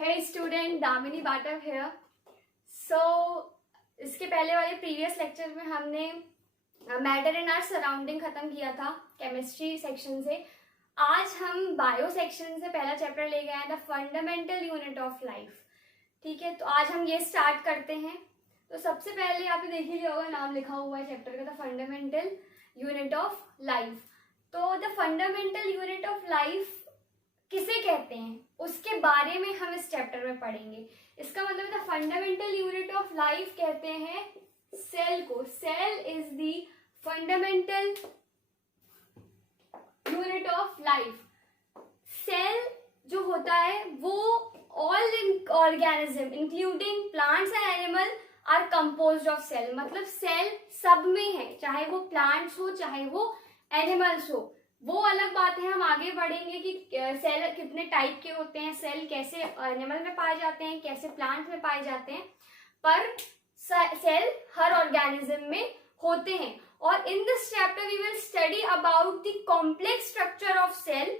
Hey student, Damini बाटव here. So इसके पहले वाले प्रीवियस लेक्चर में हमने मैटर इन आवर सराउंडिंग खत्म किया था केमिस्ट्री सेक्शन से. आज हम बायो सेक्शन से पहला चैप्टर ले गए हैं, the fundamental unit of life. ठीक है, तो आज हम ये स्टार्ट करते हैं. तो सबसे पहले यहाँ पे देख ही लिया होगा, नाम लिखा हुआ है चैप्टर का, the fundamental unit of life. तो the fundamental unit of life किसे कहते हैं उसके बारे में हम इस चैप्टर में पढ़ेंगे. इसका मतलब the fundamental unit of life कहते हैं सेल को. Cell is the fundamental unit of life. Cell जो होता है वो all organism including plants and animal are composed of cell. मतलब सेल सब में है, चाहे वो प्लांट्स हो चाहे वो एनिमल्स हो. वो अलग बात है, हम आगे बढ़ेंगे कि सेल कितने टाइप के होते हैं, सेल कैसे एनिमल में पाए जाते हैं, कैसे प्लांट में पाए जाते हैं, पर सेल हर ऑर्गेनिज्म में होते हैं. और in this chapter we will study about the complex structure of cell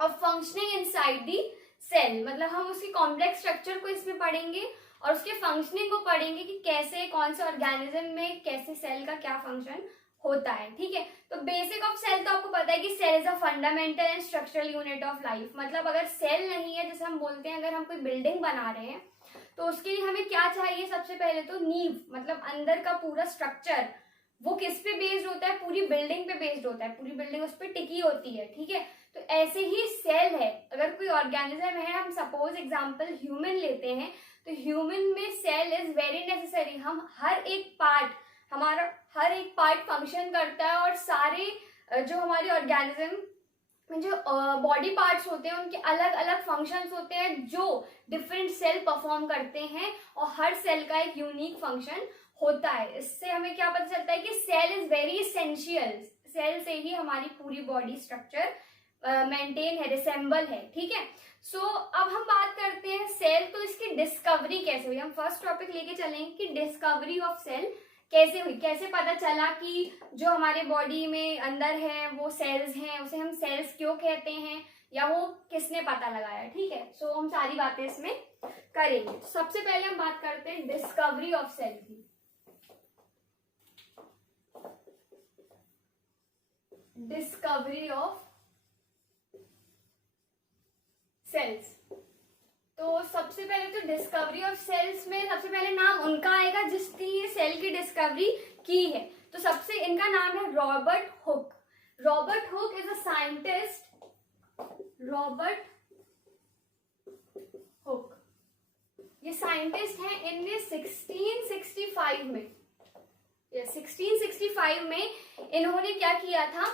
और फंक्शनिंग इनसाइड द सेल. मतलब हम उसकी कॉम्प्लेक्स स्ट्रक्चर को इसमें पढ़ेंगे और उसके फंक्शनिंग को पढ़ेंगे कि कैसे कौन से ऑर्गेनिज्म में कैसे सेल का क्या फंक्शन होता है. ठीक है, तो बेसिक ऑफ सेल तो आपको पता है कि cell is a fundamental and structural unit of life. मतलब अगर सेल नहीं है, जैसे हम बोलते हैं अगर हम कोई बिल्डिंग बना रहे हैं तो उसके लिए हमें क्या चाहिए, सबसे पहले तो नींव. मतलब अंदर का पूरा स्ट्रक्चर वो किस पे बेस्ड होता है, पूरी बिल्डिंग पे बेस्ड होता है, पूरी बिल्डिंग उस पर टिकी होती है. ठीक है, तो ऐसे ही सेल है. अगर कोई ऑर्गेनिज्म है, हम सपोज एग्जांपल ह्यूमन लेते हैं, तो ह्यूमन में सेल इज वेरी नेसेसरी. हम हर एक पार्ट, हमारा हर एक पार्ट फंक्शन करता है और सारे जो हमारे ऑर्गेनिज्म में जो बॉडी पार्ट्स होते हैं उनके अलग अलग फंक्शंस होते हैं जो डिफरेंट सेल परफॉर्म करते हैं और हर सेल का एक यूनिक फंक्शन होता है. इससे हमें क्या पता चलता है कि cell is very essential. Cell से ही हमारी पूरी बॉडी स्ट्रक्चर मेंटेन है, रिसेंबल है. ठीक है, सो अब हम बात करते हैं सेल. तो इसकी डिस्कवरी कैसे हुई, हम फर्स्ट टॉपिक लेके चलेंगे कि डिस्कवरी ऑफ सेल कैसे हुई, कैसे पता चला कि जो हमारे बॉडी में अंदर है वो सेल्स हैं, उसे हम सेल्स क्यों कहते हैं, या वो किसने पता लगाया. ठीक है, सो हम सारी बातें इसमें करेंगे. सबसे पहले हम बात करते हैं डिस्कवरी ऑफ सेल की. Discovery of cells. तो सबसे पहले तो डिस्कवरी ऑफ सेल्स में सबसे पहले नाम उनका आएगा जिसने ये सेल की डिस्कवरी की है. तो सबसे इनका नाम है Robert Hooke. Robert Hooke is a scientist. Robert Hooke ये साइंटिस्ट हैं. इनने 1665 में 1665 में इन्होंने क्या किया था,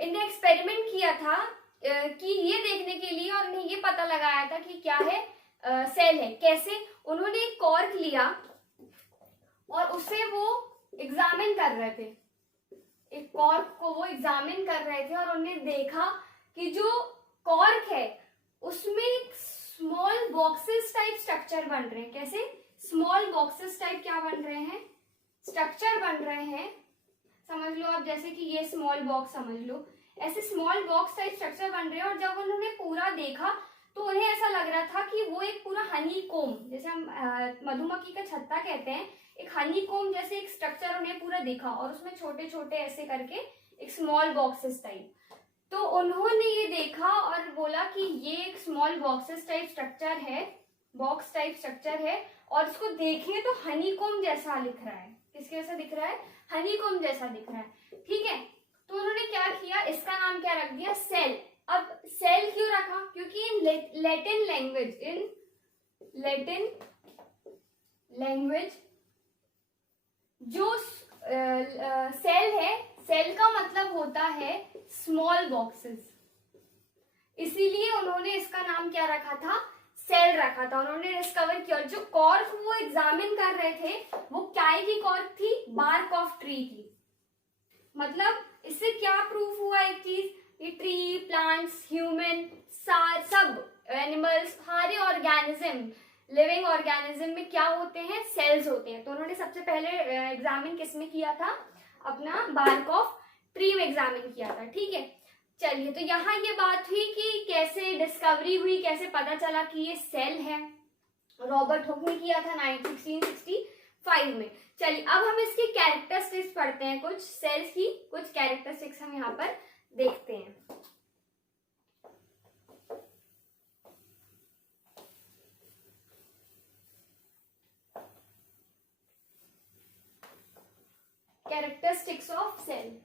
इन्हें एक्सपेरिमेंट किया था कि ये देखने के लिए, और इन्हें ये पता लगाया था कि क्या है, सेल है. कैसे, उन्होंने एक कॉर्क लिया और उसे वो एग्जामिन कर रहे थे. एक कॉर्क को वो एग्जामिन कर रहे थे और उन्होंने देखा कि जो कॉर्क है उसमें स्मॉल बॉक्सेस टाइप स्ट्रक्चर बन रहे हैं. कैसे, स्मॉल बॉक्सेस टाइप क्या बन रहे हैं, स्ट्रक्चर बन रहे हैं. समझ लो आप, जैसे कि ये स्मॉल बॉक्स समझ लो, ऐसे स्मॉल बॉक्स टाइप स्ट्रक्चर बन रहे हैं. और जब उन्होंने पूरा देखा तो उन्हें ऐसा लग रहा था कि वो एक पूरा हनी कोम, जैसे हम मधुमक्खी का छत्ता कहते हैं, एक हनी कोम जैसे एक स्ट्रक्चर उन्हें पूरा दिखा, और उसमें छोटे छोटे ऐसे करके एक स्मॉल बॉक्सेस टाइप. तो उन्होंने ये देखा और बोला कि ये एक स्मॉल बॉक्सेस टाइप स्ट्रक्चर है, बॉक्स टाइप स्ट्रक्चर है, और इसको देखें तो हनी कोम जैसा दिख रहा है. किसके जैसा दिख रहा है, हनी कोम जैसा दिख रहा है. ठीक है, तो उन्होंने क्या किया, इसका नाम क्या रख दिया, सेल. अब सेल क्यों रखा, क्योंकि इन लैटिन लैंग्वेज जो सेल है, सेल का मतलब होता है स्मॉल बॉक्सेस. इसीलिए उन्होंने इसका नाम क्या रखा था, सेल रखा था. उन्होंने डिस्कवर किया. जो कॉर्क वो एग्जामिन कर रहे थे वो क्या की कॉर्क थी, बार्क ऑफ ट्री की. मतलब इससे क्या प्रूफ हुआ, एक चीज, ये ट्री, प्लांट्स, ह्यूमन, सब एनिमल्स, सारे ऑर्गेनिज्म, लिविंग ऑर्गेनिज्म में क्या होते हैं, सेल्स होते हैं. तो उन्होंने सबसे पहले एग्जामिन किस में किया था, अपना बार्क ऑफ ट्री में एग्जामिन किया था. ठीक है, चलिए, तो यहाँ ये बात हुई कि कैसे डिस्कवरी हुई, कैसे पता चला कि ये सेल है। रॉबर्ट हुक ने किया था 1665 में। चलिए, अब हम इसकी कैरेक्टरिस्टिक्स पढ़ते हैं, कुछ सेल्स की कुछ कैरेक्टरिस्टिक्स हम यहाँ पर देखते हैं। Characteristics of cell.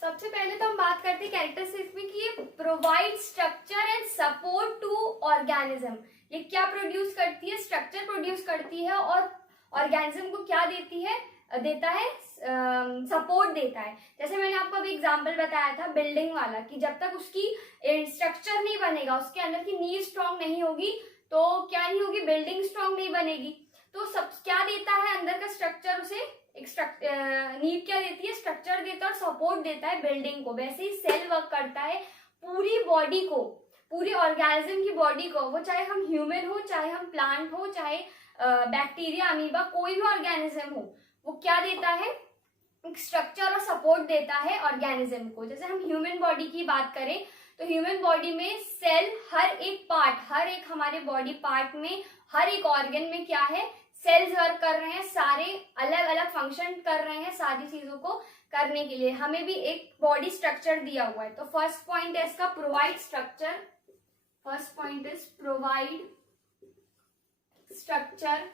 सबसे पहले तो हम बात करते हैं कैरेक्टरिस्टिक्स में कि ये provide structure and support to organism. ये क्या प्रोड्यूस करती है? स्ट्रक्चर प्रोड्यूस करती है और ऑर्गेनिज्म को क्या देती है? देता है सपोर्ट देता है। जैसे मैंने आपको अभी एग्जांपल बताया था बिल्डिंग वाला, कि जब तक उसकी स्ट्रक्चर नहीं बनेगा, उसके अंदर की नींव स्ट्रांग नहीं होगी, तो क्या नहीं होगी? बिल्डिंग स्ट्रांग नहीं बनेगी। तो सब क्या देता है अंदर का स्ट्रक्चर? उसे नींव क्या देती है? स्ट्रक्चर देता है और सपोर्ट देता है बिल्डिंग को। वैसे ही सेल वर्क करता है पूरी बॉडी को, पूरी ऑर्गेनिज्म की बॉडी को, वो चाहे हम ह्यूमन हो, चाहे हम प्लांट हो, चाहे बैक्टीरिया, अमीबा, कोई भी ऑर्गेनिज्म हो, वो क्या देता है? स्ट्रक्चर और सपोर्ट देता है ऑर्गेनिज्म को। जैसे हम ह्यूमन बॉडी की बात करें तो ह्यूमन बॉडी में सेल हर एक पार्ट, हर एक हमारे बॉडी पार्ट में, हर एक ऑर्गन में क्या है? सेल्स वर्क कर रहे हैं, सारे अलग अलग फंक्शन कर रहे हैं सारी चीजों को करने के लिए। हमें भी एक बॉडी स्ट्रक्चर दिया हुआ है। तो फर्स्ट पॉइंट है इसका provide structure. First point is provide structure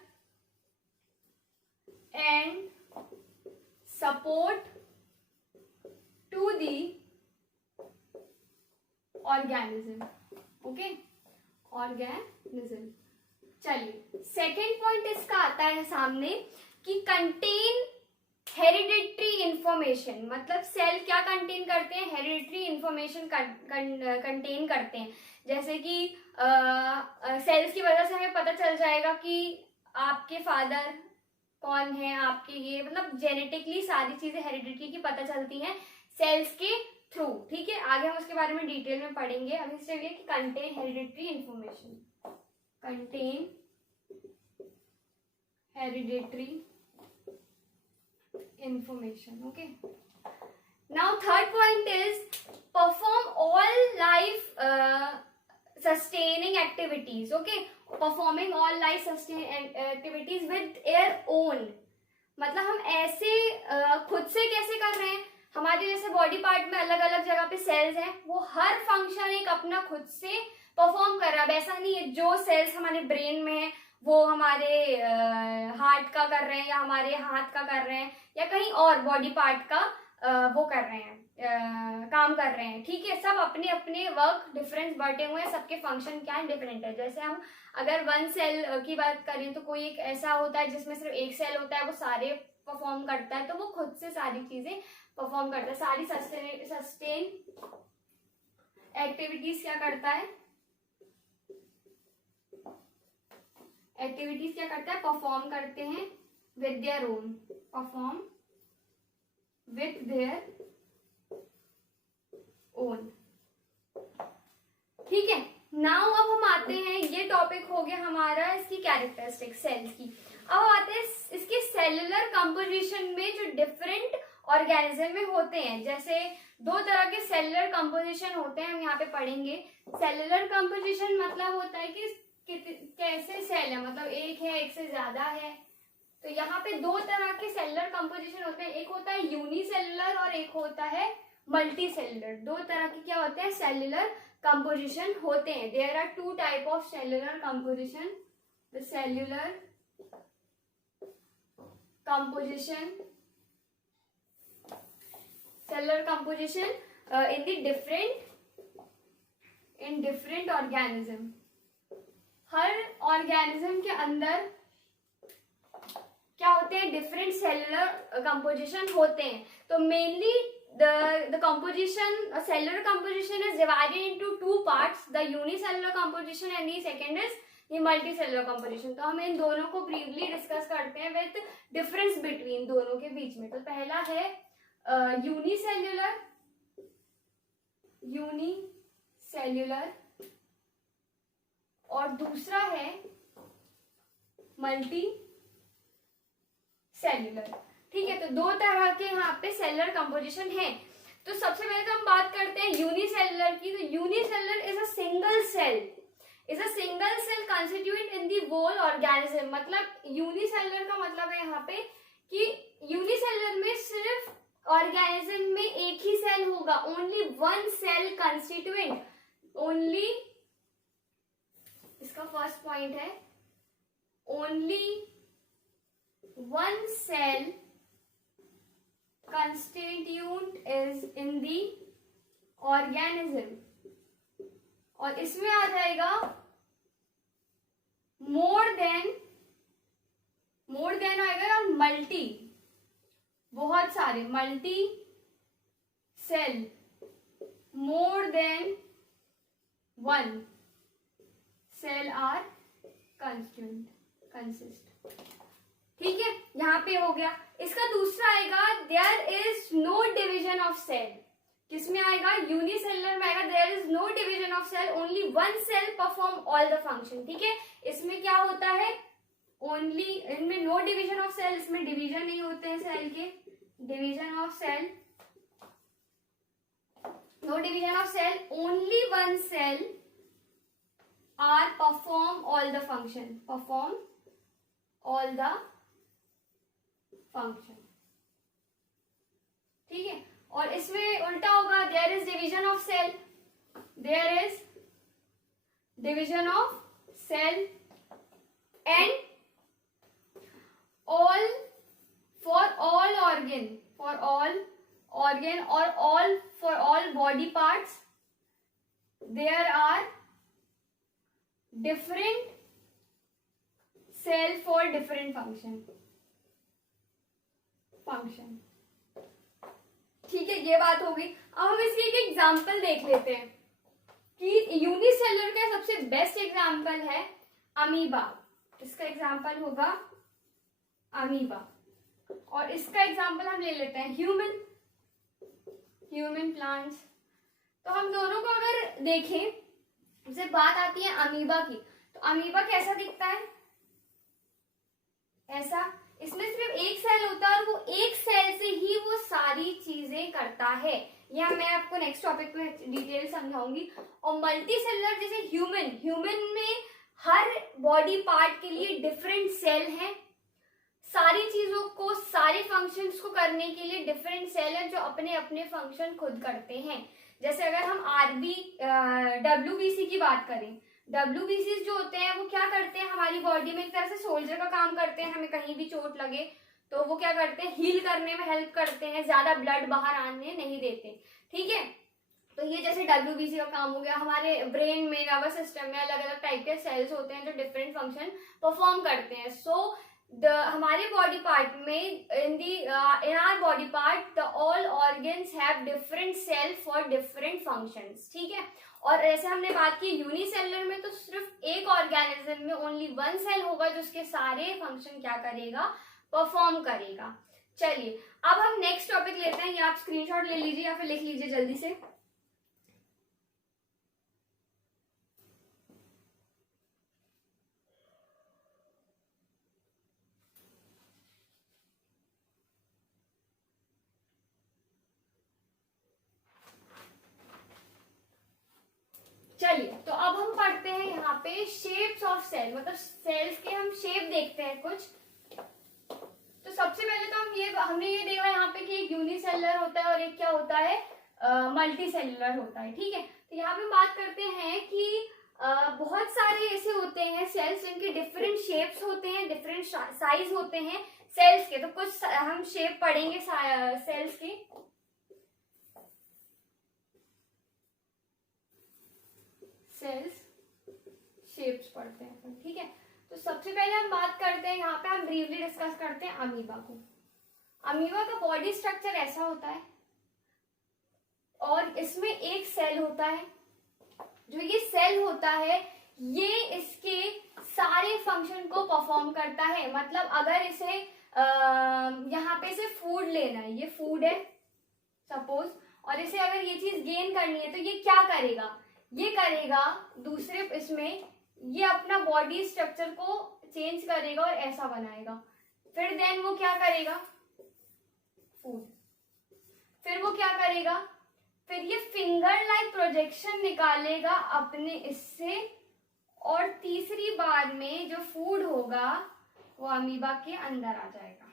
and support to the organism. Okay, organism. चलिए, सेकेंड पॉइंट इसका आता है सामने कि कंटेन हेरिडिटरी इंफॉर्मेशन। मतलब सेल क्या कंटेन करते हैं? हेरिडिटरी इंफॉर्मेशन कंटेन करते हैं। जैसे कि सेल्स की वजह से हमें पता चल जाएगा कि आपके फादर कौन है, आपके ये, मतलब जेनेटिकली सारी चीजें हेरिडिटरी की पता चलती हैं सेल्स के थ्रू। ठीक है, आगे हम उसके बारे में डिटेल में पढ़ेंगे। अभी चलिए कि contain hereditary information, contain hereditary information. Okay, now third point is perform all life sustaining activities. Okay, performing all life sustaining activities with their own। मतलब हम ऐसे खुद से कैसे कर रहे हैं? हमारे जैसे बॉडी पार्ट में अलग अलग जगह पे सेल्स हैं, वो हर फंक्शन एक अपना खुद से परफॉर्म कर रहा है। वैसा नहीं है जो सेल्स हमारे ब्रेन में है वो हमारे हार्ट का कर रहे हैं, या हमारे हाथ का कर रहे हैं, या कहीं और बॉडी पार्ट का वो कर रहे हैं, काम कर रहे हैं। ठीक है, सब अपने अपने वर्क डिफरेंट बांटे हुए हैं, सबके फंक्शन क्या है? डिफरेंट है। जैसे हम अगर वन सेल की बात करें तो कोई एक ऐसा होता है जिसमें सिर्फ एक सेल होता है, वो सारे परफॉर्म करता है, तो वो खुद से सारी चीजें परफॉर्म करता है। सारी सस्टेन एक्टिविटीज क्या करता है? एक्टिविटीज क्या करता है? परफॉर्म करते हैं with their own, perform with their own. ठीक है, नाउ अब हम आते हैं, ये टॉपिक हो गया हमारा इसकी कैरेक्टरिस्टिक सेल्स की। अब आते हैं इसके सेलुलर कंपोजिशन में जो डिफरेंट ऑर्गेनिज्म में होते हैं। जैसे दो तरह के सेलुलर कंपोजिशन होते हैं, हम यहाँ पे पढ़ेंगे। सेलुलर कंपोजिशन मतलब होता है कि कैसे सेल है, मतलब एक है, एक से ज्यादा है। तो यहाँ पे दो तरह के सेलुलर कंपोजिशन होते हैं, एक होता है यूनिसेलुलर और एक होता है मल्टी सेलुलर। दो तरह के क्या होते हैं? सेलुलर कंपोजिशन होते हैं। There are two type of cellular composition. The cellular composition, cellular composition in different organism. हर ऑर्गेनिज्म के अंदर क्या होते हैं? डिफरेंट सेलुलर कंपोजिशन होते हैं। तो mainly the composition, cellular composition is divided into two parts, the unicellular composition and the second is the multicellular composition। तो हम इन दोनों को ब्रीफली डिस्कस करते हैं विद डिफरेंस बिटवीन दोनों के बीच में। तो पहला है यूनिसेल्युलर और दूसरा है मल्टी सेल्यूलर। ठीक है, तो दो तरह के यहाँ पे सेलुलर कंपोजिशन है। तो सबसे पहले तो हम बात करते हैं यूनिसेलुलर की। तो unicellular is a single cell constituent in the whole organism. मतलब यूनिसेलुलर का मतलब है यहाँ पे कि यूनिसेलुलर में सिर्फ ऑर्गेनिज्म में एक ही सेल होगा, only one cell constituent, only, इसका फर्स्ट पॉइंट है, only one cell constituent is in the organism। और इसमें आ जाएगा मोर देन आएगा मल्टी, बहुत सारे, multi cell, more than one cell are consist. ठीक है, यहाँ पे हो गया। इसका दूसरा आएगा there is no division of cell. किसमें आएगा? यूनिसेलुलर में आएगा there is no division of cell, only one cell perform all the function. ठीक है, इसमें क्या होता है? ओनली, इनमें नो डिवीजन ऑफ सेल, इसमें डिवीजन नहीं होते हैं सेल के, division of cell, no division of cell, only one cell are perform all the function, perform all the function. ठीक है, और इसमें उल्टा होगा, there is division of cell, there is division of cell and all, for all organ, for all organ और all, for all body parts there are different cell for different function. ठीक है, ये बात होगी। अब हम इसकी एक एग्जांपल देख लेते हैं कि यूनिसेलुलर का सबसे बेस्ट एग्जांपल है अमीबा। इसका एग्जांपल होगा अमीबा, और इसका एग्जांपल हम ले लेते हैं ह्यूमन प्लांट्स। तो हम दोनों को अगर देखें, जैसे बात आती है अमीबा की, तो अमीबा कैसा दिखता है? ऐसा। इसमें सिर्फ एक सेल होता है और वो एक सेल से ही वो सारी चीजें करता है। यह मैं आपको नेक्स्ट टॉपिक में डिटेल समझाऊंगी। और मल्टी सेलुलर जैसे ह्यूमन में हर बॉडी पार्ट के लिए डिफरेंट सेल हैं, सारी चीजों को, सारे फंक्शंस को करने के लिए डिफरेंट सेल हैं जो अपने अपने फंक्शन खुद करते हैं। जैसे अगर हम WBC की बात करें, WBC जो होते हैं वो क्या करते हैं? हमारी बॉडी में एक तरह से सोल्जर का काम करते हैं। हमें कहीं भी चोट लगे तो वो क्या करते हैं? हील करने में हेल्प करते हैं, ज्यादा ब्लड बाहर आने नहीं देते। ठीक है, तो ये जैसे WBC का काम हो गया। हमारे ब्रेन में, नर्वस सिस्टम में अलग अलग टाइप के सेल्स होते हैं जो डिफरेंट फंक्शन परफॉर्म करते हैं। सो हमारे बॉडी पार्ट में, in our body part the all organs have different cell for different functions। ठीक है, और ऐसे हमने बात की यूनिसेलुलर में, तो सिर्फ एक ऑर्गेनिज्म में ओनली वन सेल होगा जो उसके सारे फंक्शन क्या करेगा? परफॉर्म करेगा। चलिए, अब हम नेक्स्ट टॉपिक लेते हैं। ये आप स्क्रीनशॉट ले लीजिए या फिर लिख लीजिए जल्दी से। चलिए, तो अब हम पढ़ते हैं यहाँ पे शेप्स ऑफ सेल, मतलब सेल्स के हम शेप देखते हैं कुछ। तो सबसे पहले तो हमने ये देखा यहाँ पे कि एक यूनिसेलुलर होता है और एक क्या होता है? मल्टी सेलुलर होता है। ठीक है, तो यहाँ पे बात करते हैं कि बहुत सारे ऐसे होते हैं सेल्स जिनके डिफरेंट शेप्स होते हैं, डिफरेंट साइज होते हैं सेल्स के। तो कुछ हम शेप पढ़ेंगे सेल्स के। सेल्स शेप्स पढ़ते हैं। ठीक है, तो सबसे पहले हम बात करते हैं, यहाँ पे हम ब्रीफली डिस्कस करते हैं अमीबा को। अमीबा का बॉडी स्ट्रक्चर ऐसा होता है और इसमें एक सेल होता है। जो ये सेल होता है ये इसके सारे फंक्शन को परफॉर्म करता है। मतलब अगर इसे यहाँ पे इसे फूड लेना है, ये फूड है सपोज, और इसे अगर ये चीज गेन करनी है तो ये क्या करेगा? ये करेगा दूसरे इसमें, ये अपना बॉडी स्ट्रक्चर को चेंज करेगा और ऐसा बनाएगा। फिर देन वो क्या करेगा, फूड, फिर वो क्या करेगा, फिर ये फिंगर लाइक प्रोजेक्शन निकालेगा अपने इससे, और तीसरी बार में जो फूड होगा वो अमीबा के अंदर आ जाएगा।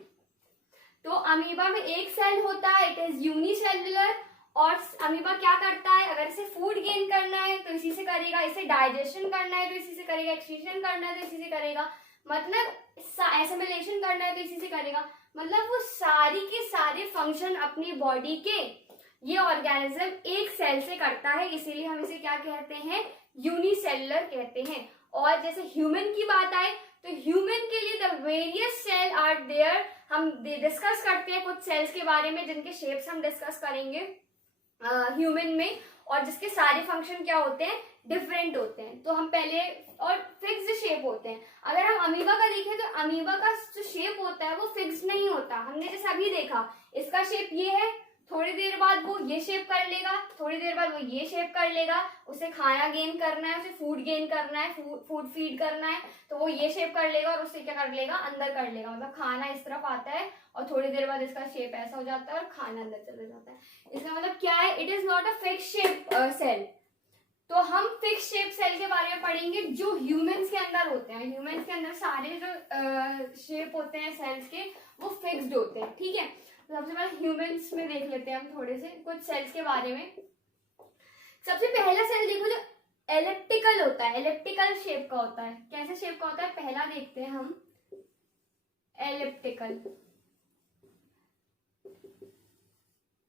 तो अमीबा में एक सेल होता है, इट इज यूनिसेल्युलर, और अमीबा क्या करता है, अगर इसे फूड गेन करना है तो इसी से करेगा, इसे डाइजेशन करना है तो इसी से करेगा, एक्सक्रीशन करना है तो इसी से करेगा, मतलब एसिमिलेशन करना है तो इसी से करेगा, मतलब वो सारी के सारे फंक्शन अपनी बॉडी के ये ऑर्गेनिज्म एक सेल से करता है, इसीलिए हम इसे क्या कहते हैं, यूनिसेल्युलर कहते हैं। और जैसे ह्यूमन की बात आए तो ह्यूमन के लिए the various cell are there, हम डिस्कस करते हैं कुछ सेल्स के बारे में जिनके शेप्स हम डिस्कस करेंगे ह्यूमन में, और जिसके सारे फंक्शन क्या होते हैं, डिफरेंट होते हैं। तो हम पहले, और फिक्स्ड शेप होते हैं। अगर हम अमीबा का देखें तो अमीबा का जो शेप होता है वो फिक्स नहीं होता। हमने जैसे अभी देखा, इसका शेप ये है, थोड़ी देर बाद वो ये शेप कर लेगा, थोड़ी देर बाद वो ये शेप कर लेगा, उसे खाना गेन करना है, उसे फूड गेन करना है, फूड फीड करना है, तो वो ये शेप कर लेगा और उससे क्या कर लेगा, अंदर कर लेगा, मतलब खाना इस तरफ आता है और थोड़ी देर बाद इसका शेप ऐसा हो जाता है और खाना अंदर चला जाता है। इसका मतलब क्या है, it is not a fix shape cell. तो हम फिक्स शेप सेल के बारे में पढ़ेंगे जो ह्यूमंस के अंदर होते हैं। ह्यूमंस के अंदर सारे जो शेप होते हैं सेल्स के वो फिक्स्ड होते हैं, ठीक है। तो सबसे पहले ह्यूमंस में देख लेते हैं हम थोड़े से कुछ सेल्स के बारे में। सबसे पहला सेल देखो जो एलिप्टिकल होता है, एलिप्टिकल शेप का होता है। कैसे शेप का होता है, पहला देखते हैं हम एलिप्टिकल।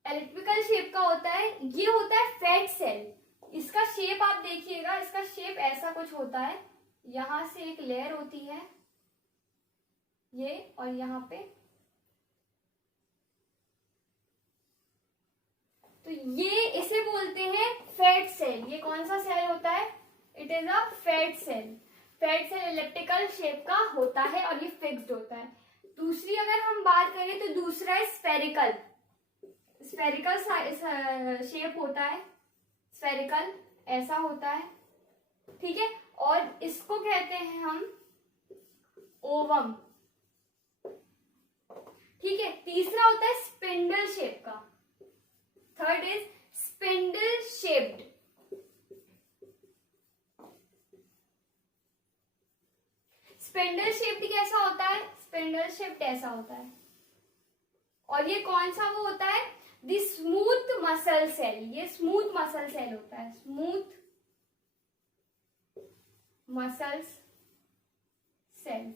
एलिप्टिकल शेप का होता है, ये होता है फैट सेल। इसका शेप आप देखिएगा, इसका शेप ऐसा कुछ होता है, यहां से एक लेयर होती है ये, और यहाँ पे, तो ये इसे बोलते हैं फैट सेल। ये कौन सा सेल होता है, it is a fat cell. Fat cell elliptical shape का होता है और ये फिक्स्ड होता है। दूसरी अगर हम बात करें तो दूसरा है स्फेरिकल। स्फेरिकल शेप होता है, स्फेरिकल ऐसा होता है, ठीक है, और इसको कहते हैं हम ओवम, ठीक है। तीसरा होता है स्पिंडल शेप का, third is spindle shaped. Spindle shaped कैसा होता है, स्पिंडल शेप्ड ऐसा होता है, और ये कौन सा वो होता है, द स्मूथ मसल सेल। ये स्मूथ मसल सेल होता है, स्मूथ मसल्स सेल,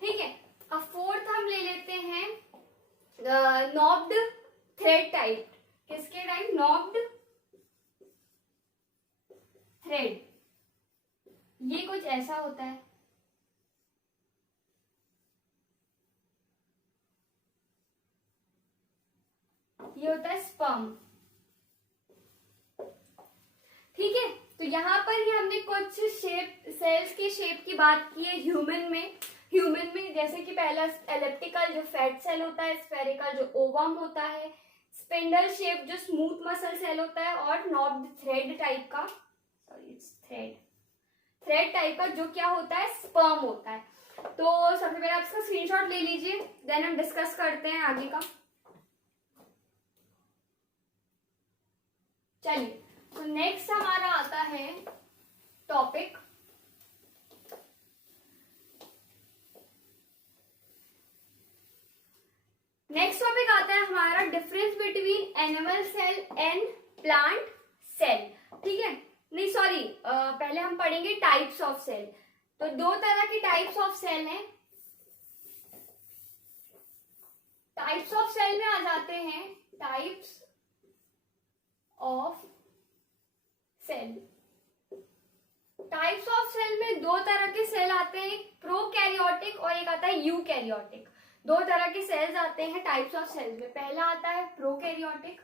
ठीक है। अब फोर्थ हम ले लेते हैं नॉब्ड थ्रेड टाइप। किसके टाइप, नॉब्ड थ्रेड। ये कुछ ऐसा होता है, ये होता है स्पर्म, ठीक है। तो यहाँ पर ही हमने कुछ शेप सेल्स के शेप की बात की है ह्यूमन में। ह्यूमन में जैसे कि पहला एलिप्टिकल जो फैट सेल होता है, स्फेरिकल जो ओवम होता है, स्पिंडल शेप जो स्मूथ मसल सेल होता है, और नॉब्ड थ्रेड टाइप का, सॉरी इट्स थ्रेड टाइप का जो क्या होता है, स्पर्म होता है। तो सबसे पहले आप इसका स्क्रीनशॉट ले लीजिए, देन हम डिस्कस करते हैं आगे का। चलिए, तो नेक्स्ट हमारा आता है टॉपिक आता है हमारा difference between animal cell and plant cell, ठीक है। नहीं सॉरी, पहले हम पढ़ेंगे टाइप्स ऑफ सेल। तो दो तरह की टाइप्स ऑफ सेल हैं। टाइप्स ऑफ सेल में आ जाते हैं types of cell. Types of cell में दो तरह के सेल आते हैं, एक प्रोकैरियोटिक और एक आता है यूकैरियोटिक। दो तरह के सेल्स आते हैं टाइप्स ऑफ सेल्स में। पहला आता है प्रोकैरियोटिक,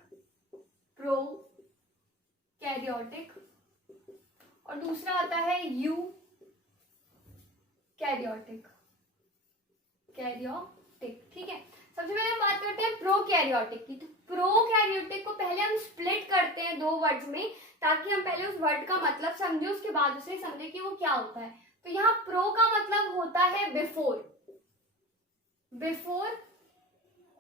और दूसरा आता है यूकैरियोटिक, ठीक है। सबसे पहले हम बात करते हैं प्रोकैरियोटिक की। तो प्रोकैरियोटिक को पहले हम स्प्लिट करते हैं दो वर्ड्स में, ताकि हम पहले उस वर्ड का मतलब समझे, उसके बाद उसे समझे कि वो क्या होता है। तो यहाँ प्रो का मतलब होता है बिफोर, बिफोर,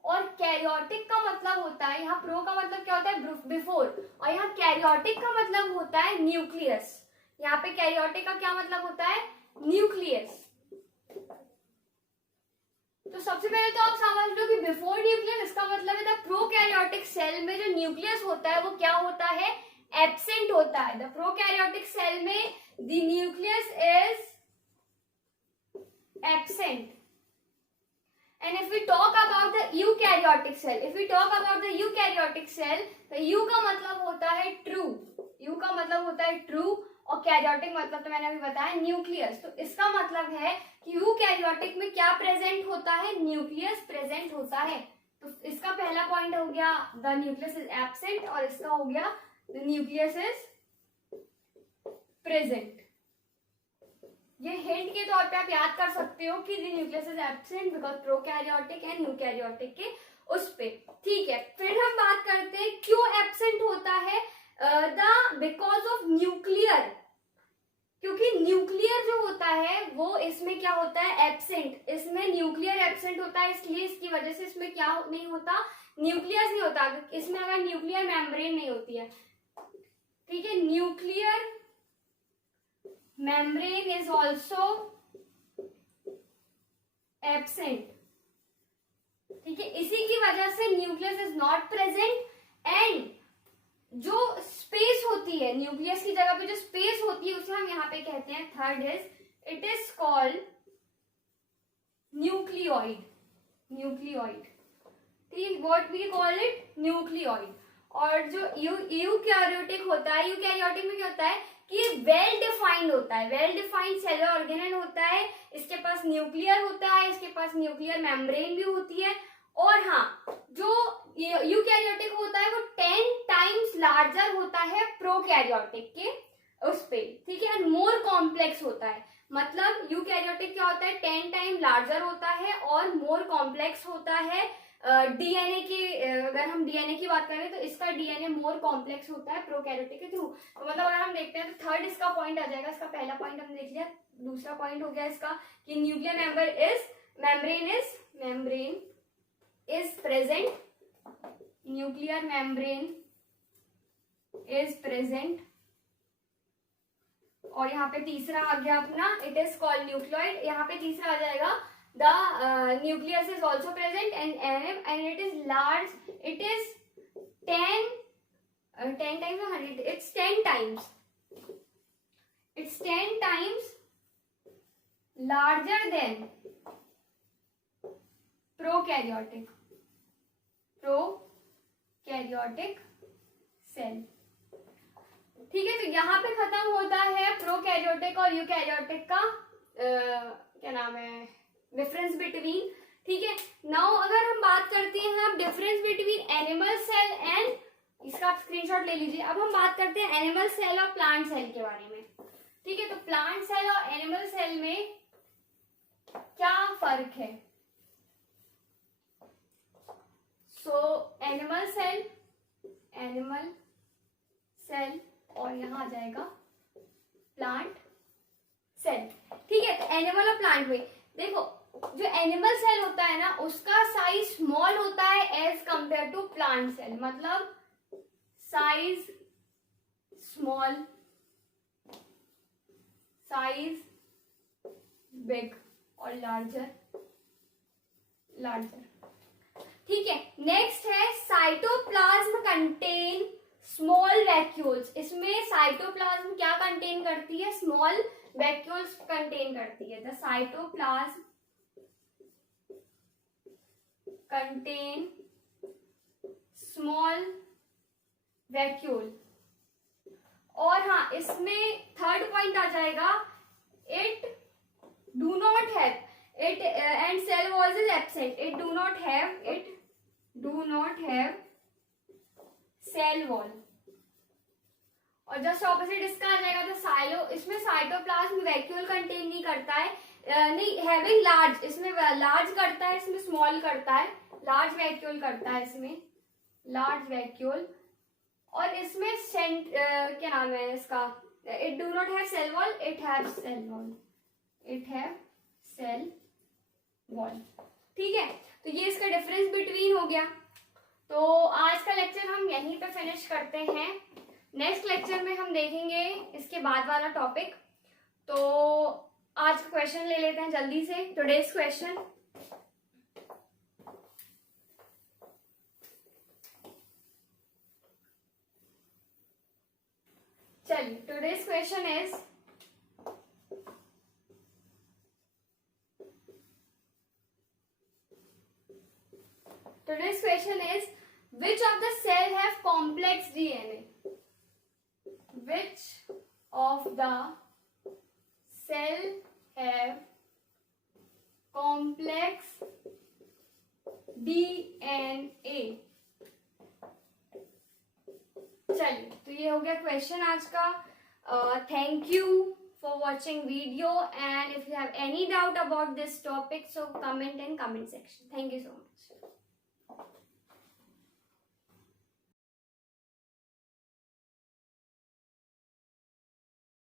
और कैरियोटिक का मतलब होता है, यहाँ प्रो का मतलब क्या होता है बिफोर, और यहाँ कैरियोटिक का मतलब होता है न्यूक्लियस। यहाँ पे कैरियोटिक का क्या मतलब होता है, न्यूक्लियस। तो सबसे पहले तो आप समझ लो कि बिफोर न्यूक्लियस इसका मतलब है द प्रोकैरियोटिक सेल में जो न्यूक्लियस होता है वो क्या होता है, एब्सेंट होता है। द प्रोकैरियोटिक सेल में the nucleus is absent. And if we talk about the eukaryotic cell, if we talk about the eukaryotic cell, तो U का मतलब होता है true, U का मतलब होता है true, और कैरियोटिक मतलब तो मैंने अभी बताया न्यूक्लियस। तो इसका मतलब है कि यूकैरियोटिक में क्या प्रेजेंट होता है, न्यूक्लियस प्रेजेंट होता है। तो इसका पहला पॉइंट हो गया द न्यूक्लियस इज एब्सेंट, और इसका हो गया द न्यूक्लियस इज प्रेजेंट। ये हिंट के तौर पे आप याद कर सकते हो कि the nucleus is absent because prokaryotic and eukaryotic के उस पे। ठीक है, फिर हम बात करते हैं क्यों एब्सेंट होता है, बिकॉज ऑफ न्यूक्लियर, क्योंकि न्यूक्लियर जो होता है वो इसमें क्या होता है, एब्सेंट। इसमें न्यूक्लियर एब्सेंट होता है, इसलिए इसकी वजह से इसमें क्या नहीं होता, न्यूक्लियस नहीं होता। इसमें अगर न्यूक्लियर मेम्ब्रेन नहीं होती है, ठीक है, nuclear membrane is also absent. ठीक है, इसी की वजह से nucleus is not present, and जो स्पेस होती है न्यूक्लियस की जगह पे जो स्पेस होती है उसे हम यहाँ पे कहते हैं, third is it is called nucleoid, nucleoid. ठीक, what we call it, nucleoid. और जो यूकैरियोटिक होता है, यूकैरियोटिक में क्या होता है कि वेल डिफाइंड होता है, वेल डिफाइंड सेलुलर ऑर्गेनेल होता है, इसके पास न्यूक्लियर होता है, इसके पास न्यूक्लियर मेम्ब्रेन भी होती है, और हाँ जो यूकैरियोटिक होता है वो 10 टाइम्स लार्जर होता है प्रोकैरियोटिक के उस पे। ठीक है, एंड मोर कॉम्प्लेक्स होता है। मतलब यूकैरियोटिक क्या होता है, 10 टाइम लार्जर होता है और मोर कॉम्प्लेक्स होता है। डीएनए की अगर हम डीएनए की बात करें तो इसका डीएनए मोर कॉम्प्लेक्स होता है प्रोकैरियोटिक के थ्रू। तो मतलब अगर हम देखते हैं तो थर्ड इसका पॉइंट आ जाएगा। इसका पहला पॉइंट हमने देख लिया, दूसरा पॉइंट हो गया इसका कि nuclear membrane is present, nuclear membrane is present. और यहाँ पे तीसरा आ गया अपना, इट इज कॉल्ड न्यूक्लियोइड। यहाँ पे तीसरा आ जाएगा the nucleus is also present and it is large, it is 10 times or 100, it's 10 times, it's 10 times larger than prokaryotic cell। ठीक है, तो यहाँ पे खत्म होता है प्रोकैरियोटिक और यूकैरियोटिक का क्या नाम है, डिफरेंस बिटवीन। ठीक है, नाउ अगर हम बात करते हैं अब difference between animal cell and, इसका आप स्क्रीनशॉट ले लीजिए। अब हम बात करते हैं एनिमल सेल और प्लांट सेल के बारे में। ठीक है, तो प्लांट सेल और एनिमल सेल में क्या फर्क है। सो एनिमल सेल और यहाँ आ जाएगा प्लांट सेल। ठीक है, तो एनिमल और प्लांट में देखो, जो एनिमल सेल होता है ना उसका साइज स्मॉल होता है as compare to plant cell. मतलब साइज स्मॉल, साइज बिग और लार्जर। ठीक है, नेक्स्ट है साइटोप्लाज्म कंटेन स्मॉल वैक्यूल्स। इसमें साइटोप्लाज्म क्या कंटेन करती है, स्मॉल वैक्यूल्स कंटेन करती है। The cytoplasm contain small vacuole. और हाँ, इसमें थर्ड पॉइंट आ जाएगा, it do not have it and cell wall is absent, it do not have cell wall. और जस्ट ऑपोजिट इसका आ जाएगा तो साइलो, इसमें साइटोप्लाज्म वैक्यूल कंटेन नहीं करता है, नहीं हैविंग लार्ज, इसमें लार्ज करता है, इसमें स्मॉल करता है, लार्ज वैक्यूल करता है, इसमें लार्ज वैक्यूल। और इसमें क्या नाम है इसका, it do not have cell wall, it have cell wall. It have cell wall. ठीक है, तो ये इसका डिफरेंस बिटवीन हो गया। तो आज का लेक्चर हम यहीं पे फिनिश करते हैं। नेक्स्ट लेक्चर में हम देखेंगे इसके बाद वाला टॉपिक। तो आज का क्वेश्चन ले लेते हैं जल्दी से। टुडेज क्वेश्चन, चलिए today's question is which of the cell have complex DNA? Which of the cell have complex DNA? चलिए, तो ये हो गया क्वेश्चन आज का। Thank you for watching video, and if you have any doubt about this topic, so comment in comment section. Thank you so much.